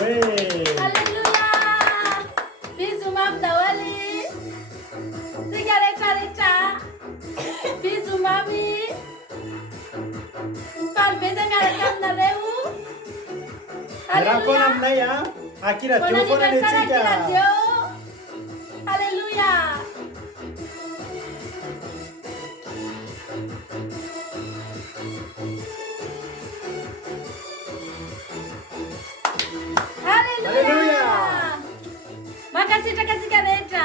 Haleluya! Bizuma mtawali. Sigareta. Bizuma mi. Falbeza ngarakanda leu. Haleluya. Naya, akira telefona ni chica. Haleluya. Haleluya. Makasih Sigareta.